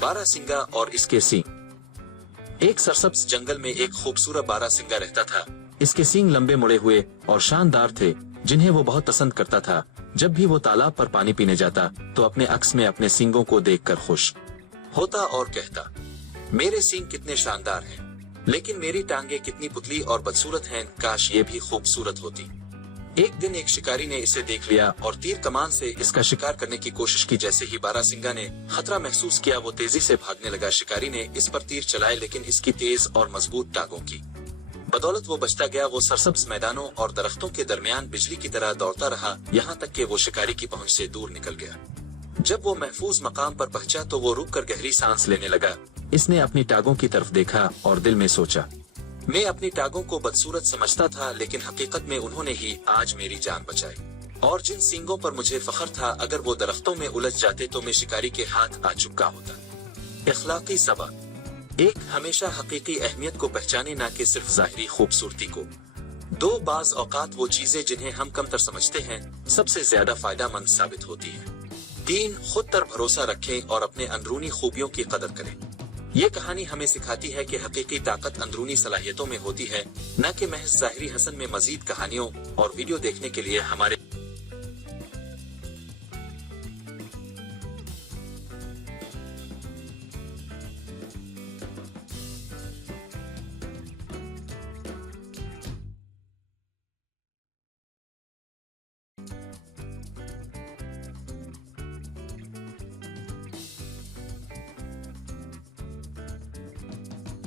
बारासिंगा और इसके सींग। एक सरसब्ज जंगल में एक खूबसूरत बारासिंगा रहता था। इसके सींग लंबे मुड़े हुए और शानदार थे, जिन्हें वो बहुत पसंद करता था। जब भी वो तालाब पर पानी पीने जाता तो अपने अक्स में अपने सींगों को देखकर खुश होता और कहता, मेरे सींग कितने शानदार हैं, लेकिन मेरी टांगे कितनी पुतली और बदसूरत हैं, काश ये भी खूबसूरत होती। एक दिन एक शिकारी ने इसे देख लिया और तीर कमान से इसका शिकार करने की कोशिश की। जैसे ही बारासिंगा ने खतरा महसूस किया, वो तेजी से भागने लगा। शिकारी ने इस पर तीर चलाए, लेकिन इसकी तेज और मजबूत टांगों की बदौलत वो बचता गया। वो सरसब्ज मैदानों और दरख्तों के दरमियान बिजली की तरह दौड़ता रहा, यहाँ तक कि वो शिकारी की पहुंच से दूर निकल गया। जब वो महफूज मकाम पर पहुंचा तो वो रुककर गहरी सांस लेने लगा। इसने अपनी टांगों की तरफ देखा और दिल में सोचा, मैं अपनी टांगों को बदसूरत समझता था, लेकिन हकीकत में उन्होंने ही आज मेरी जान बचाई। और जिन सींगों पर मुझे फख्र था, अगर वो दरख्तों में उलझ जाते तो मैं शिकारी के हाथ आ चुका होता। इखलाकी सबक। एक, हमेशा हकीकी अहमियत को पहचाने, ना कि सिर्फ ज़ाहिरी खूबसूरती को। दो, बाज़ औकात वो चीजें जिन्हें हम कमतर समझते हैं सबसे ज्यादा फायदेमंद साबित होती है। तीन, खुद पर भरोसा रखें और अपने अंदरूनी खूबियों की कदर करें। ये कहानी हमें सिखाती है कि हकीकी ताकत अंदरूनी सलाहियतों में होती है, न कि महज ज़ाहिरी हसन में। मजीद कहानियों और वीडियो देखने के लिए हमारे